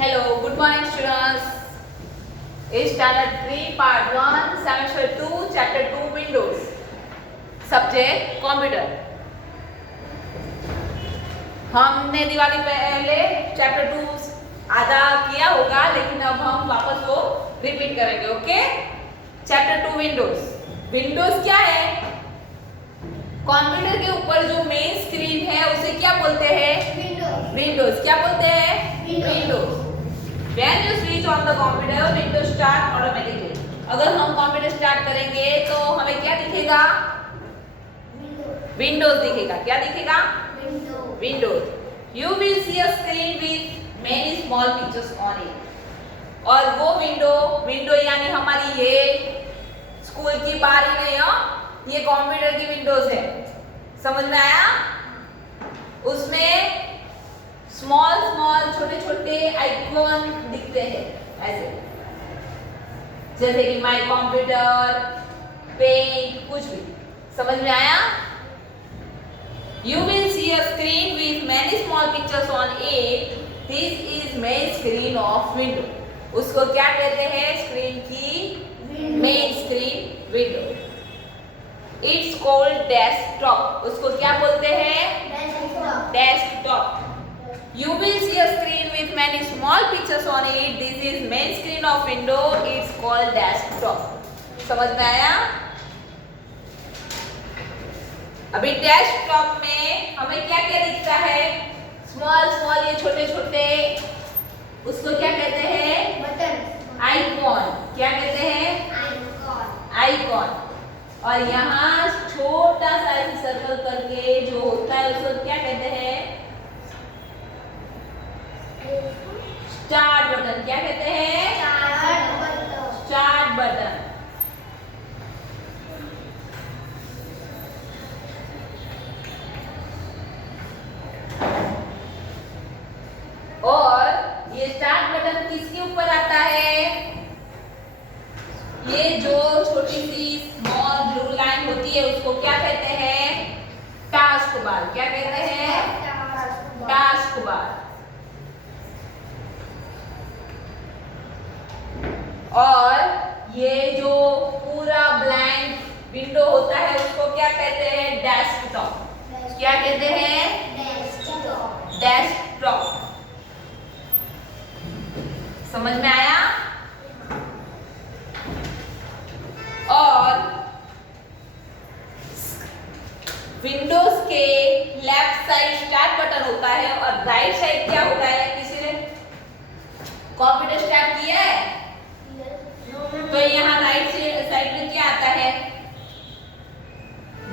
Hello, good morning students. It's standard 3 part 1 semester 2 chapter 2 Windows. Subject computer. हमने दिवाली पहले chapter 2 आधा किया होगा, लेकिन अब हम वापस वो रिपीट करेंगे. Okay, chapter 2 Windows. विंडोज क्या है? कंप्यूटर के ऊपर जो मेन स्क्रीन है उसे क्या बोलते हैं? विंडोज. क्या बोलते हैं? Windows. When you switch on the computer, Windows start automatically. अगर हम कंप्यूटर स्टार्ट करेंगे तो हमें क्या दिखेगा? विंडोज दिखेगा. क्या दिखेगा? Windows. You will see a screen with many small pictures on it. और वो विंडो यानी हमारी ये स्कूल की बारी नहीं हो, ये कंप्यूटर की विंडोज है. समझ में आया? उसमें स्मॉल छोटे छोटे आइकॉन दिखते हैं ऐसे, जैसे कि माय कंप्यूटर, पेंट, कुछ भी. समझ में आया? You will see a screen with many small pictures on it. This is main screen of window. उसको क्या कहते हैं? स्क्रीन की main screen window. It's called desktop. उसको क्या बोलते हैं? Desktop. You will see a screen with many small pictures on it. This is main screen of window. It's called desktop. समझ में आया? अभी डेस्कटॉप में हमें क्या क्या दिखता है? स्मॉल ये छोटे छोटे, उसको क्या कहते हैं? बटन. आइकॉन. क्या कहते हैं? आइकॉन. और यहाँ छोटा सा ऐसे सर्कल करके जो होता है उसको क्या कहते हैं? Start button. क्या कहते हैं? Start button. और ये स्टार्ट बटन किसके ऊपर आता है? ये जो छोटी सी स्मॉल ब्लू लाइन होती है उसको क्या कहते हैं? Task bar. क्या कहते हैं? Task bar. और ये जो पूरा ब्लैंक विंडो होता है उसको क्या कहते हैं? डेस्कटॉप. क्या कहते हैं? डेस्कटॉप. समझ में आया? और विंडोज के लेफ्ट साइड स्टार्ट बटन होता है और राइट साइड क्या होता है? किसी ने कंप्यूटर स्टार्ट किया है तो यहाँ राइट साइड में क्या आता है?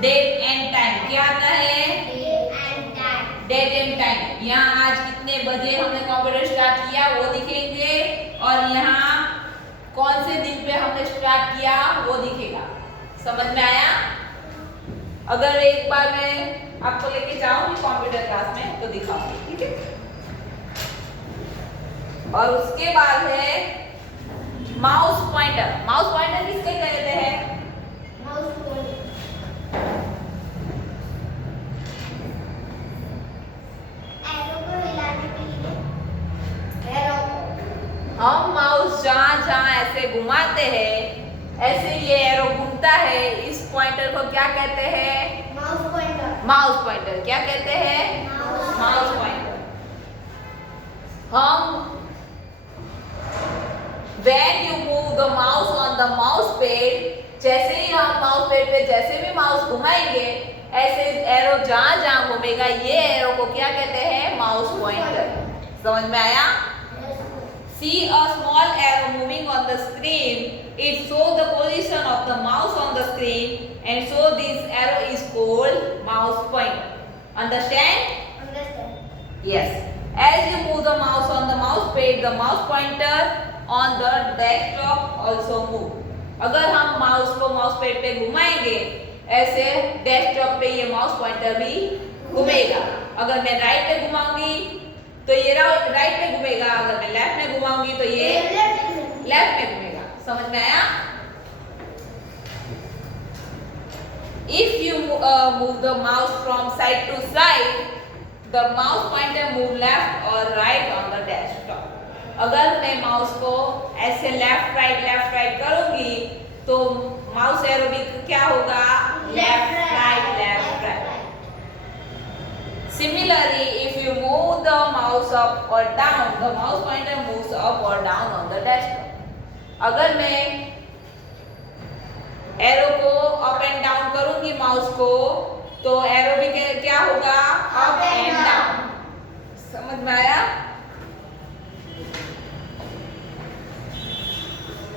Date and time. क्या आता है? Date and time. यहाँ आज कितने बजे हमने कंप्यूटर स्टार्ट किया वो दिखेंगे, और यहाँ कौन से दिन पे हमने स्टार्ट किया वो दिखेगा. समझ में आया? अगर एक बार मैं आपको लेके जाऊंगी कंप्यूटर क्लास में तो दिखाऊंगी. ठीक है? और उसके बाद है माउस पॉइंटर. माउस पॉइंटर किसके कहते हैं? हम माउस जहाँ ऐसे घुमाते हैं ऐसे ये एरो घूमता है. इस पॉइंटर को क्या कहते हैं? Mouse pointer. क्या कहते हैं? Mouse pointer. हम When you move the mouse on the mouse pad, जैसे ही हम माउस पैड पे जैसे भी माउस घुमाएंगे ऐसे एरो जहाँ घूमेगा, ये एरो को क्या कहते हैं? Mouse pointer. समझ में आया? See a small arrow moving on the screen. It shows the position of the mouse on the screen, and so this arrow is called mouse pointer. Understand? Yes. As you move the mouse on the mouse pad, the mouse pointer on the desktop also move. अगर हम mouse को mouse pad पे घुमाएंगे ऐसे desktop पे ये mouse pointer भी घूमेगा. अगर मैं राइट पे घुमाऊंगी तो ये राइट पे घूमेगा, अगर मैं लेफ्ट में घुमाऊंगी तो ये लेफ्ट में घूमेगा. समझ में आया? If you move the mouse from side to side, the mouse pointer move left or right on the desktop. अगर मैं माउस को ऐसे लेफ्ट राइट करूंगी तो माउस एरो भी क्या होगा, left right. Similarly, if you move the mouse up or down, the mouse pointer moves up or down on the desktop. अगर मैं एरो को अप एंड डाउन करूंगी माउस को, तो एरो भी क्या होगा, अप एंड डाउन। समझ में आया?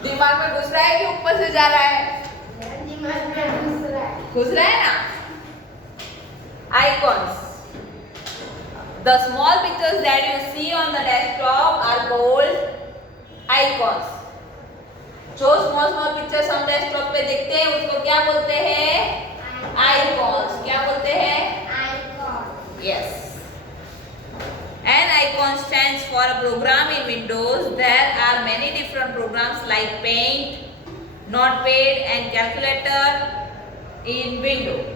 दिमाग में घुस रहा है कि ऊपर से जा रहा है? दिमाग में घुस रहा है ना। Icons. The small pictures that you see on the desktop are called icons. जो small pictures हम डेस्कटॉप पे देखते हैं उसको क्या बोलते हैं, icons। क्या बोलते हैं, icons। Yes. An icon stands for a program in Windows. There are many different programs like Paint, Notepad and Calculator in Windows.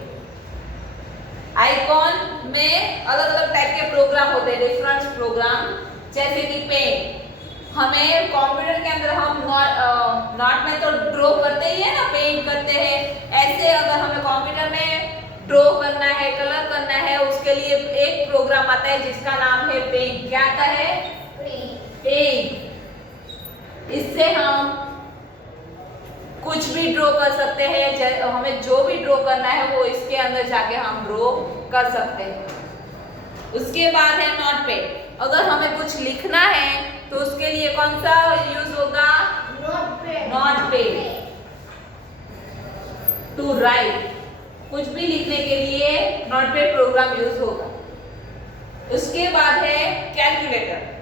Icon में अलग अलग टाइप के प्रोग्राम होते हैं, डिफरेंट प्रोग्राम। जैसे कि पेंट, हमें कंप्यूटर के अंदर हम नॉट में तो ड्रॉ करते ही है ना, पेंट करते हैं। ऐसे अगर हमें कंप्यूटर में ड्रॉ करना है, कलर करना है, उसके लिए एक प्रोग्राम आता है जिसका नाम है पेंट। क्या आता है, पेंट। इससे हम कुछ भी ड्रॉ कर सकते हैं, हमें जो भी ड्रॉ करना है वो इसके अंदर जाके हम ड्रॉ कर सकते हैं। उसके बाद है नोटपैड। अगर हमें कुछ लिखना है तो उसके लिए कौन सा यूज होगा, नोटपैड। टू राइट, कुछ भी लिखने के लिए नोटपैड प्रोग्राम यूज होगा। उसके बाद है कैलकुलेटर।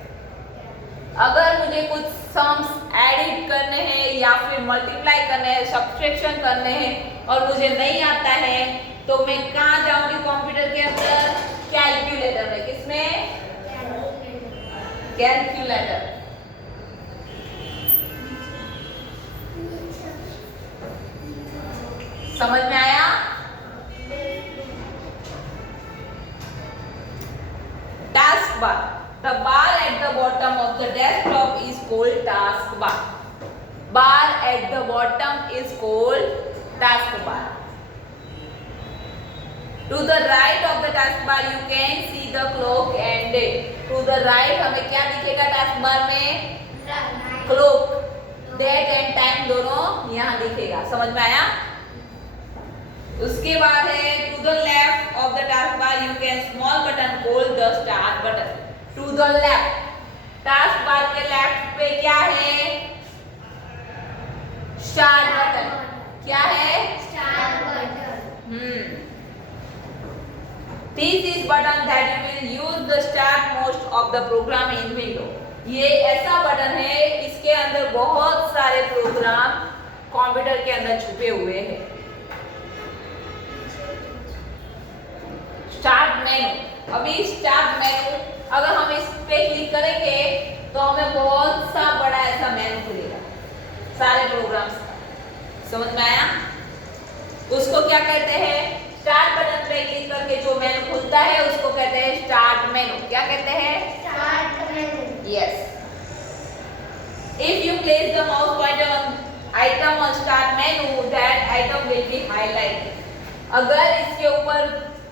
अगर मुझे कुछ सम्स एडिट करने हैं या फिर मल्टीप्लाई करने हैं, सब्ट्रैक्शन करने हैं और मुझे नहीं आता है, तो मैं कहाँ जाऊंगी कंप्यूटर के अंदर, कैलकुलेटर में। किसमें, कैलकुलेटर। समझ में आया? Task bar. The bar at the bottom of the desktop is called taskbar. Bar at the bottom is called taskbar. To the right of the taskbar you can see the clock and date. To the right हमें क्या दिखेगा taskbar में, clock, date and time दोनों यहाँ दिखेगा। समझ में आया? उसके बाद है to the left of the taskbar you can small button called the start button. To the left, task bar के लेफ्ट पे क्या है, स्टार्ट बटन। क्या है, start button. This is button that you will use the start most of the program in window. ये ऐसा button है, इसके अंदर बहुत सारे प्रोग्राम कंप्यूटर के अंदर छुपे हुए हैं। Start menu. अभी स्टार्ट मेनू अगर हम इस पे क्लिक करेंगे तो हमें बहुत सा बड़ा ऐसा मेनू खुलेगा सारे प्रोग्राम्स का। समझ में आया? उसको क्या कहते हैं, स्टार्ट बटन पे क्लिक करके जो मेनू खुलता है उसको कहते हैं स्टार्ट मेनू। क्या कहते हैं, start menu. Yes. If you place the mouse pointer on item on start menu, that item will be highlighted. अगर इसके ऊपर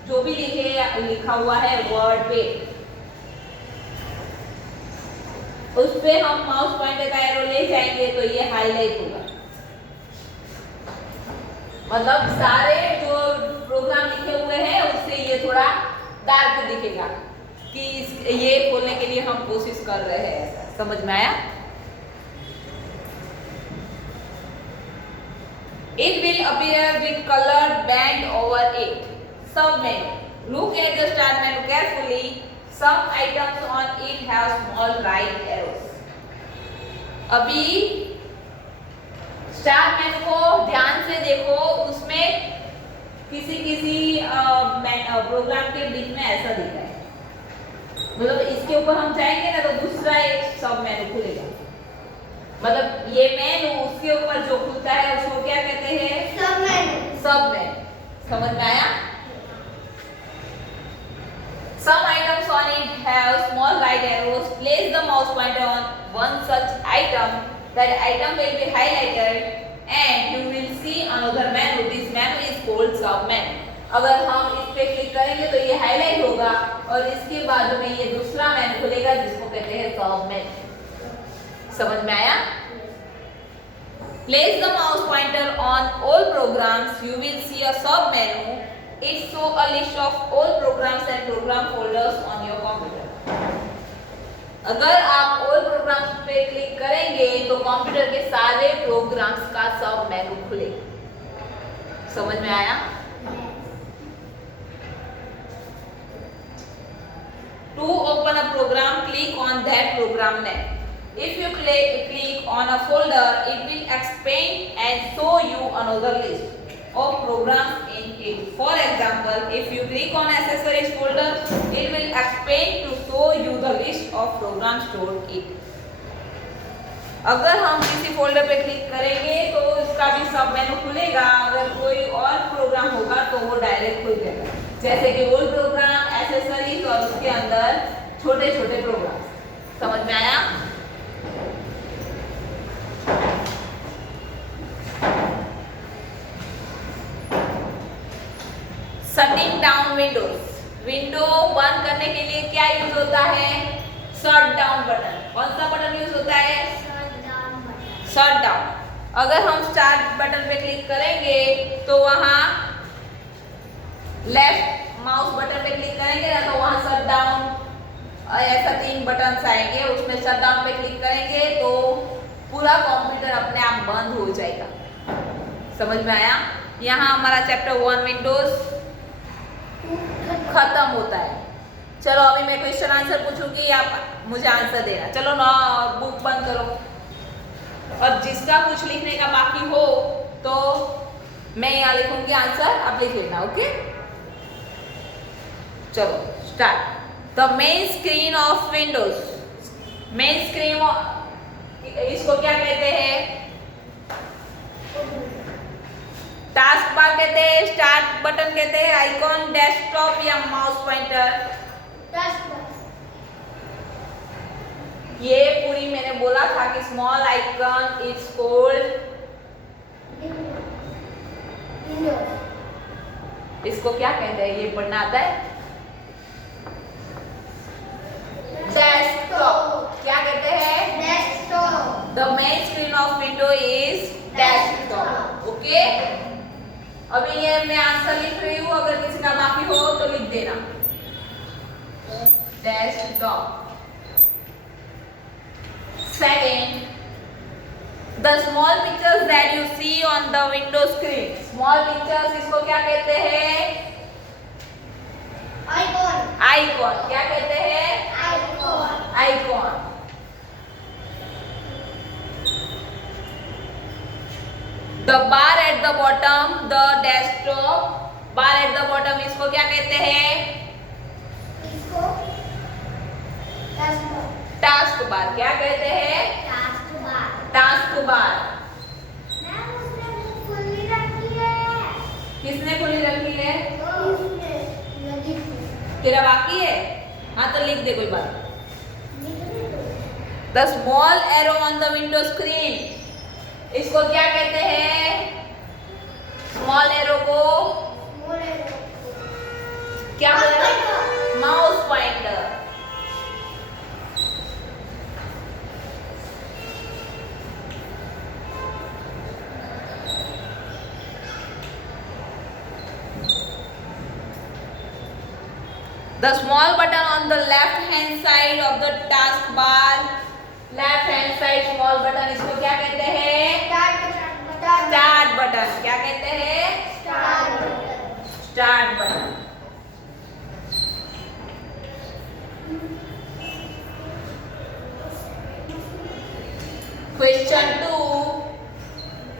जो भी लिखा हुआ है वर्ड पे, उस पे हम माउस पॉइंटर का एरो ले जाएंगे तो ये हाईलाइट होगा। मतलब सारे जो प्रोग्राम लिखे हुए हैं उससे ये थोड़ा डार्क दिखेगा कि ये खोलने के लिए हम कोशिश कर रहे हैं। ऐसा समझ में आया? It will appear with colored band over it. Sub menu. Look at the start menu carefully. Some items on it have small right arrows. अभी स्टार्ट मेनू को ध्यान से देखो, उसमें किसी प्रोग्राम के बीच में ऐसा दिख रहा है। मतलब इसके ऊपर हम जाएंगे ना तो दूसरा एक सब मेनू खुलेगा। मतलब ये मेनू उसके ऊपर जो खुलता है उसको क्या कहते हैं, सब मेनू। सब मेनू। समझ में आया? Some items on it have small right arrows. Place the mouse pointer on one such item, that item will be highlighted and you will see another menu. This menu is called sub menu. अगर हम इस पे click करेंगे तो ये highlight होगा और इसके बाद में ये दूसरा मेन्यू खुलेगा जिसको कहते हैं सब मेन्यू। समझ में आया? Place the mouse pointer on all programs. You will see a sub menu. It shows a list of all programs and program folders on your computer. अगर आप all programs पे क्लिक करेंगे तो कंप्यूटर के सारे प्रोग्राम्स का सब menu खुलेगा। समझ में आया? To open a program, click on that program name. If you click on a folder, it will expand and show you another list of programs in it. For example, if you click on accessories folder, it will expand to show you the list of programs stored in it. अगर हम किसी folder पे click करेंगे तो इसका भी सब मेनू खुलेगा। अगर कोई और प्रोग्राम होगा तो वो डायरेक्ट खुल जाएगा, जैसे कि ओल्ड प्रोग्राम, एसेसरीज और उसके अंदर छोटे छोटे प्रोग्राम। समझ में आया? Shutting down Windows. विंडो बंद करने के लिए क्या यूज होता है? Shut down button. कौन सा बटन यूज होता है? Shut down. अगर हम स्टार्ट बटन पे क्लिक करेंगे तो वहां लेफ्ट माउस बटन पे क्लिक करेंगे ना तो वहां शट डाउन ऐसा 3 बटन आएंगे, उसमें शट डाउन पे क्लिक करेंगे तो पूरा कंप्यूटर अपने आप बंद हो जाएगा। समझ में आया? यहाँ हमारा चैप्टर 1 विंडोज खत्म होता है। चलो अभी मैं क्वेश्चन आंसर पूछूंगी, आप मुझे आंसर देना। चलो ना बुक बंद करो और जिसका कुछ लिखने का बाकी हो तो मैं यहाँ लिखूंगी आंसर, आप लिख लेना। ओके, चलो start. The main screen of Windows. Main screen इसको क्या कहते हैं? टास्क बार कहते हैं, स्टार्ट बटन कहते हैं, आइकॉन, डेस्कटॉप या माउस पॉइंटर। ये पूरी मैंने बोला था कि स्मॉल आइकन इज कॉल्ड, इसको क्या कहते हैं? ये पढ़ना आता है? डेस्कटॉप। क्या कहते हैं? Desktop. The main screen of window is desktop. Okay, अभी ये मैं आंसर लिख रही हूँ, अगर किसी का बाकी हो तो लिख देना। Desktop. Second, the small pictures that you see on the window screen. Small pictures इसको क्या कहते हैं? Icon. Icon क्या कहते हैं? Icon. Icon. The bar at the bottom, the desktop. Bar at the bottom इसको क्या कहते हैं? इसको टास्क बार। क्या कहते हैं? Task bar. Task bar. Ma'am उसने बुक खुली रखी है। किसने खुली रखी है? तेरा बाकी है? हाँ तो लिख दे, कोई बात। The small arrow on the window screen, इसको क्या कहते हैं? स्मॉल एरो को क्या बोला? Mouse pointer. The small button on the left hand side of the taskbar, left hand side small button, इसको क्या कहते हैं? Start button। क्या कहते हैं? Start button। Question 2।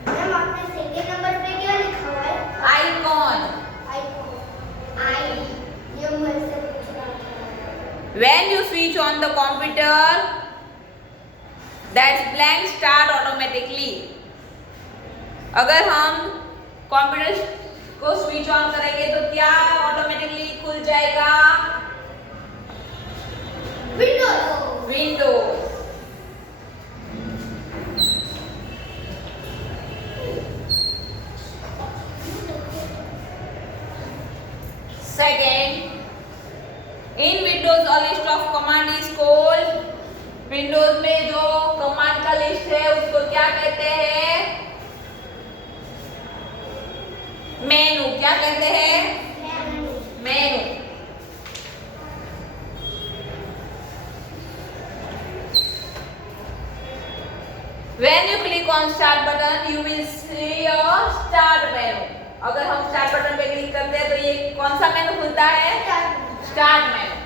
मैम आपने सेकंड नंबर पे क्या लिखा हुआ है? Icon. When you switch on the computer, that's blank start automatically. अगर हम कंप्यूटर को स्विच ऑन करेंगे तो क्या ऑटोमेटिकली खुल जाएगा? Windows. Windows a list of command is called, Windows में जो कमांड का लिस्ट है उसको क्या कहते हैं? मेनू। क्या कहते हैं? मेनू। When you click on start button, you will see a start menu. अगर हम स्टार्ट बटन पे क्लिक करते हैं तो ये कौन सा मेनू खुलता है? Start menu.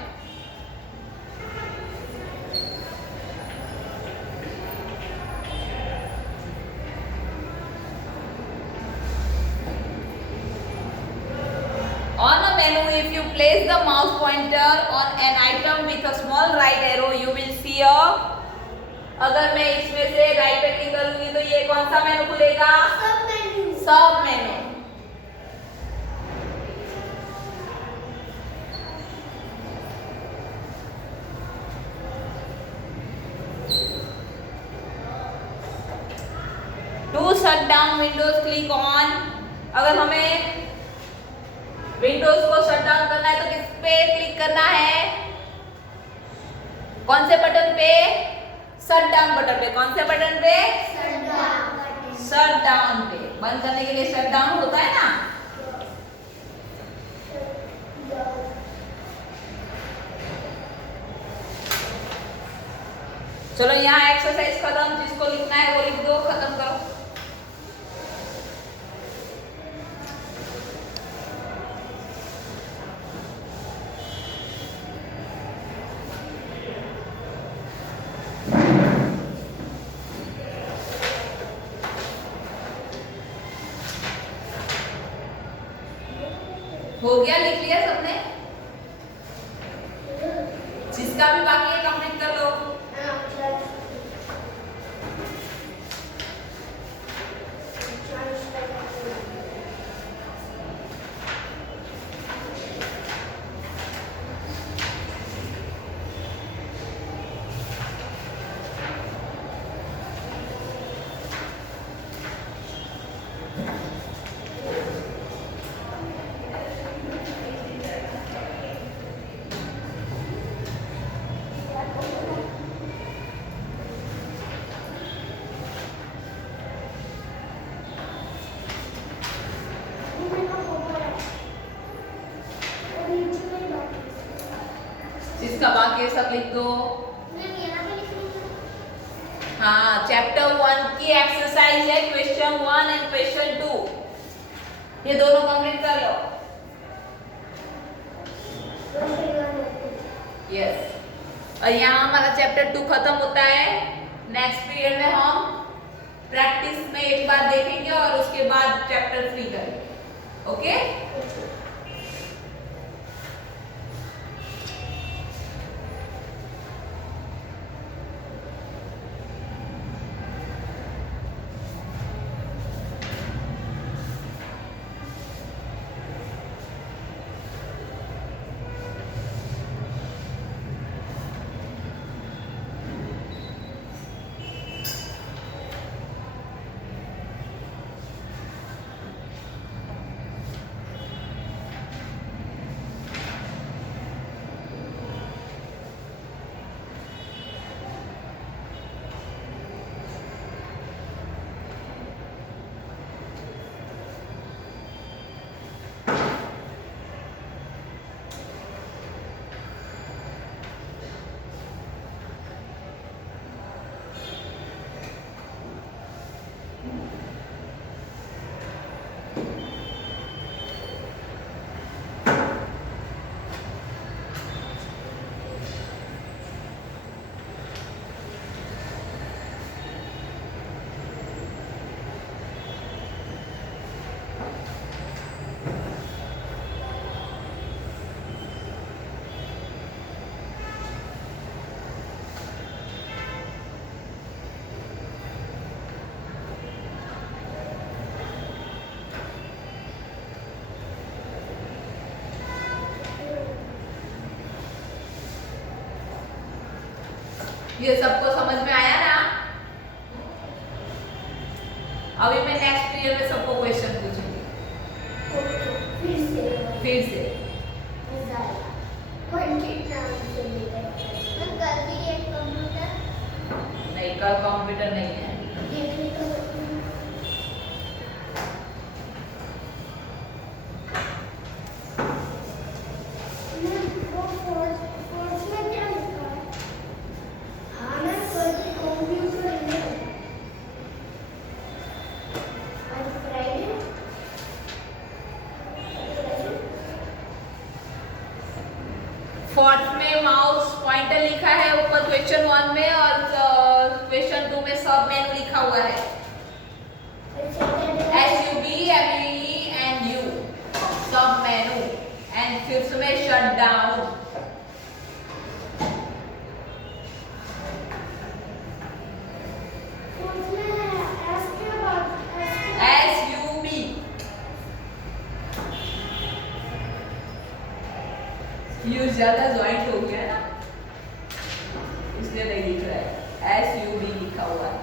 On a menu, if you place the mouse pointer on an item with a small right arrow, you will see a, अगर मैं इसमें से राइट पे क्लिक करूंगी तो ये कौन सा मेनू खुलेगा? Submenu. Submenu. To shut down Windows click on, अगर हमें विंडोज को शट डाउन करना है तो किस पे क्लिक करना है? कौन से बटन पे? शट डाउन बटन पे। कौन से बटन पे? शट डाउन पे। बंद करने के लिए शट डाउन होता है ना। चलो यहाँ एक्सरसाइज खत्म, जिसको लिखना है वो लिख दो, खत्म करो। हो गया? लिख लिया सबने? जिसका भी बाकी है कंप्लीट कर लो। जिसका बाकी है सब लिख दो। हाँ, चैप्टर 1 की एक्सरसाइज है, क्वेश्चन 1 एंड क्वेश्चन 2, ये दोनों कंप्लीट कर लो। यस। और यहाँ हमारा चैप्टर 2 खत्म होता है। नेक्स्ट पीरियड में हम प्रैक्टिस में एक बार देखेंगे और उसके बाद चैप्टर 3 करेंगे। ओके? ये सबको समझ में आया ना? अभी मैं नेक्स्ट पीरियड में सबको क्वेश्चन पूछूंगी। फिर से कल कंप्यूटर नहीं है। फोर्थ में माउस पॉइंटर लिखा है ऊपर क्वेश्चन 1 में, और क्वेश्चन 2 में सब मेनू लिखा हुआ है, SUBMENU सब मेनू। एंड फिफ्थ में शट डाउन, SUB। यूज ज्यादा ज्वाइंट हो गया ना, इसलिए नहीं लिख रहा है, SUB लिखा हुआ है।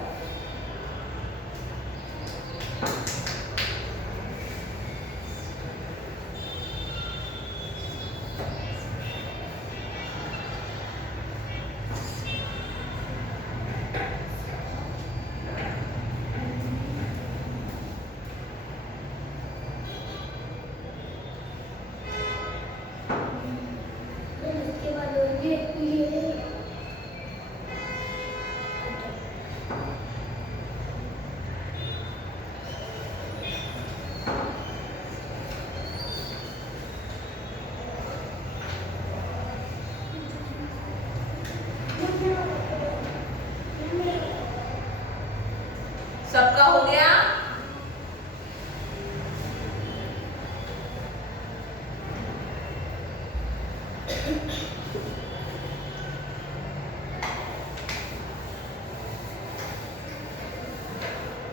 सबका हो गया?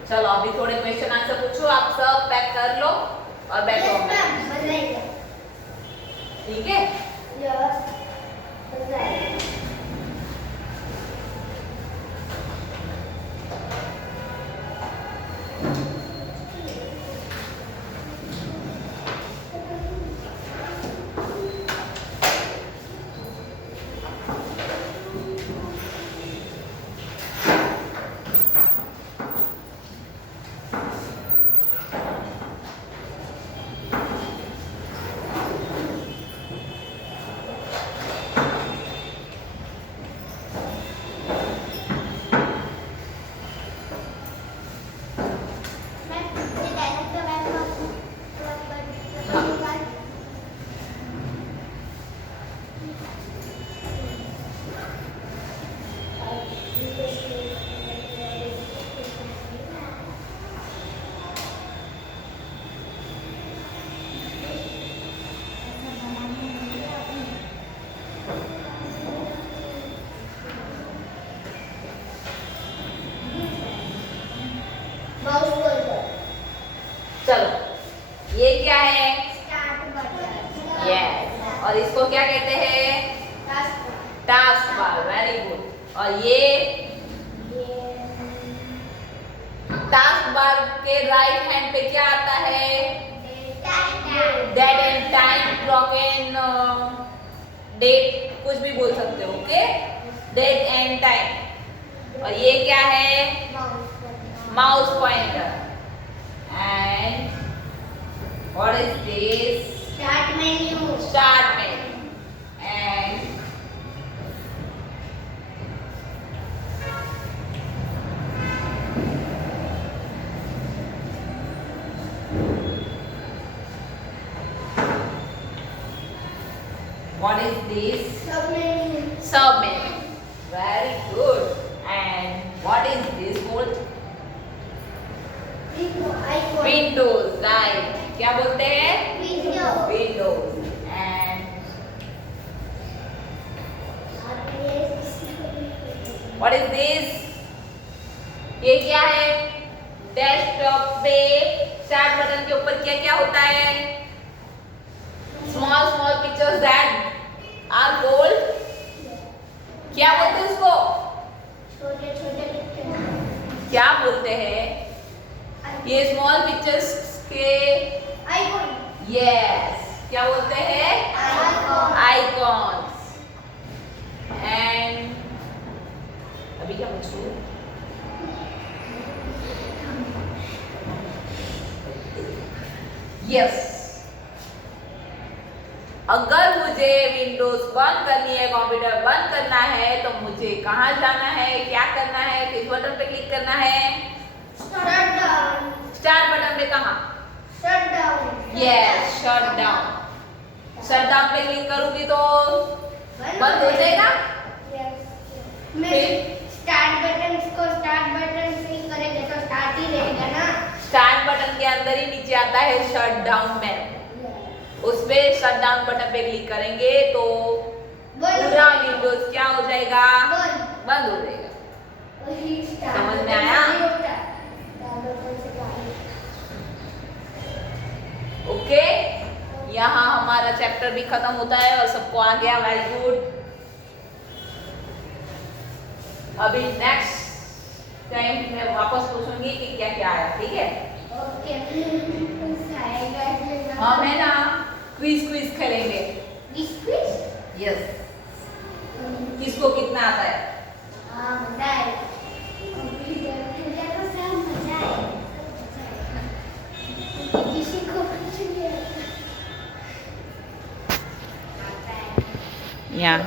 चलो अभी थोड़े क्वेश्चन आंसर पूछो, आप सब पैक कर लो और बैठो। ठीक है? चलो ये क्या है? यस, और इसको क्या कहते हैं? Task bar. Very good. और ये टास्क बार के राइट हैंड पे क्या आता है? Date and time, clock and date, कुछ भी बोल सकते हो। Okay, date and time. और ये क्या है? Mouse pointer. And what is this? Start menu. Start menu. And what is this? Sub menu. Sub menu. Very good. And what is this called? Icon. Windows. Right. क्या बोलते हैं? Window. Windows. And what is this? ये क्या है? Desktop पे start button के ऊपर क्या क्या होता है? Small small pictures that are called, क्या बोलते हैं उसको? छोटे छोटे पिक्चर। क्या बोलते हैं? ये स्मॉल पिक्चर्स के आइकॉन। यस, क्या बोलते हैं? आइकॉन। आइकॉन्स। एंड अभी क्या पूछूं? यस। अगर मुझे विंडोज बंद करनी है, कंप्यूटर बंद करना है, तो मुझे कहाँ जाना है, क्या करना है, किस बटन पे क्लिक करना है? Shut down. स्टार्ट बटन पे कहाँ? Shut down. Yes, shut down. Shut down पे क्लिक करूंगी तो बंद हो जाएगा। मैं स्टार्ट बटन को स्टार्ट बटन से करेंगे तो स्टार्ट ही रहेगा ना। स्टार्ट बटन के अंदर ही नीचे आता है शट डाउन मेनू, उस पे शट डाउन बटन पे क्लिक करेंगे तो पूरा विंडोज क्या हो जाएगा? बंद हो जाएगा। समझ में आया? ओके, यहाँ हमारा चैप्टर भी खत्म होता है और सबको आ गया, वेरी गुड। अभी नेक्स्ट टाइम मैं वापस पूछूंगी कि क्या क्या आया, ठीक है? ओके। हम है ना क्विज खेलेंगे। यस। किसको कितना आता है? हाँ, बताए।